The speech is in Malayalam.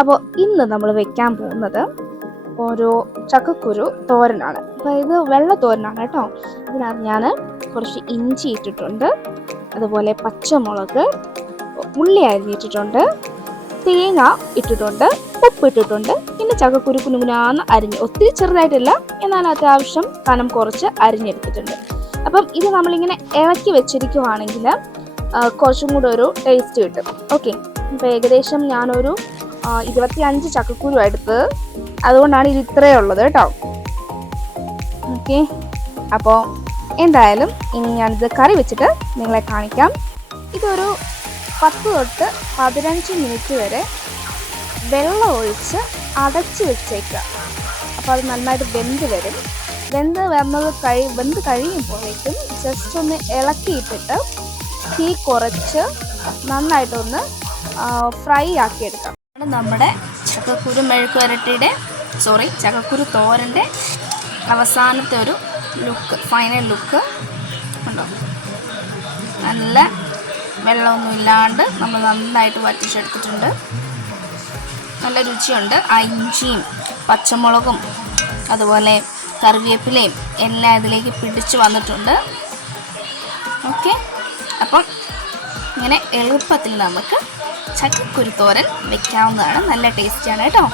അപ്പോൾ ഇന്ന് നമ്മൾ വെക്കാൻ പോകുന്നത് ഓരോ ചക്കക്കുരു തോരനാണ്. അപ്പോൾ ഇത് വെള്ള തോരനാണ് കേട്ടോ. ഇതിനകത്ത് ഞാൻ കുറച്ച് ഇഞ്ചി ഇട്ടിട്ടുണ്ട്. അതുപോലെ പച്ചമുളക് ഉള്ളി അരിഞ്ഞിട്ടിട്ടുണ്ട് തേങ്ങ ഇട്ടിട്ടുണ്ട് ഉപ്പ് ഇട്ടിട്ടുണ്ട്. പിന്നെ ചക്കക്കുരു കുനുകുനാന്ന് അരിഞ്ഞ് ഒത്തിരി ചെറുതായിട്ടില്ല എന്നാൽ അത്യാവശ്യം കനം കുറച്ച് അരിഞ്ഞെടുത്തിട്ടുണ്ട്. അപ്പം ഇത് നമ്മളിങ്ങനെ ഇളക്കി വെച്ചിരിക്കുവാണെങ്കിൽ കുറച്ചും കൂടെ ഒരു ടേസ്റ്റ് കിട്ടും. ഓക്കെ അപ്പോൾ ഏകദേശം ഞാനൊരു ഇരുപത്തി അഞ്ച് ചക്കക്കുരു എടുത്ത് അതുകൊണ്ടാണ് ഇത് ഇത്രയേ ഉള്ളത് കേട്ടോ. ഓക്കെ. അപ്പോൾ എന്തായാലും ഇനി ഞാനിത് കറി വെച്ചിട്ട് നിങ്ങളെ കാണിക്കാം. ഇതൊരു പത്ത് തൊട്ട് പതിനഞ്ച് മിനിറ്റ് വരെ വെള്ളം ഒഴിച്ച് അടച്ച് വെച്ചേക്കുക. അപ്പോൾ അത് നന്നായിട്ട് വെന്ത് വരും. വെന്ത് വന്നത് കഴി വെന്ത് കഴിയുമ്പോഴേക്കും ജസ്റ്റ് ഒന്ന് ഇളക്കിയിട്ടിട്ട് തീ കുറച്ച് നന്നായിട്ടൊന്ന് ഫ്രൈ ആക്കിയെടുക്കാം. നമ്മുടെ ചക്കക്കുരു മെഴുക്ക് വരട്ടിയുടെ സോറി ചക്കക്കുരു തോരന്റെ അവസാനത്തെ ഒരു ലുക്ക് ഫൈനൽ ലുക്ക് ഉണ്ടോ നല്ല വെള്ളമൊന്നും ഇല്ലാണ്ട് നമ്മൾ നന്നായിട്ട് വറ്റിച്ചെടുത്തിട്ടുണ്ട്. നല്ല രുചിയുണ്ട്. ഇഞ്ചിയും പച്ചമുളകും അതുപോലെ കറിവേപ്പിലയും എല്ലാം ഇതിലേക്ക് പിടിച്ച് വന്നിട്ടുണ്ട്. ഓക്കെ അപ്പം ഇങ്ങനെ എളുപ്പത്തിൽ നമുക്ക് ചക്കക്കുരുത്തോരൻ വെക്കാവുന്നതാണ്. നല്ല ടേസ്റ്റിയാണ് കേട്ടോ.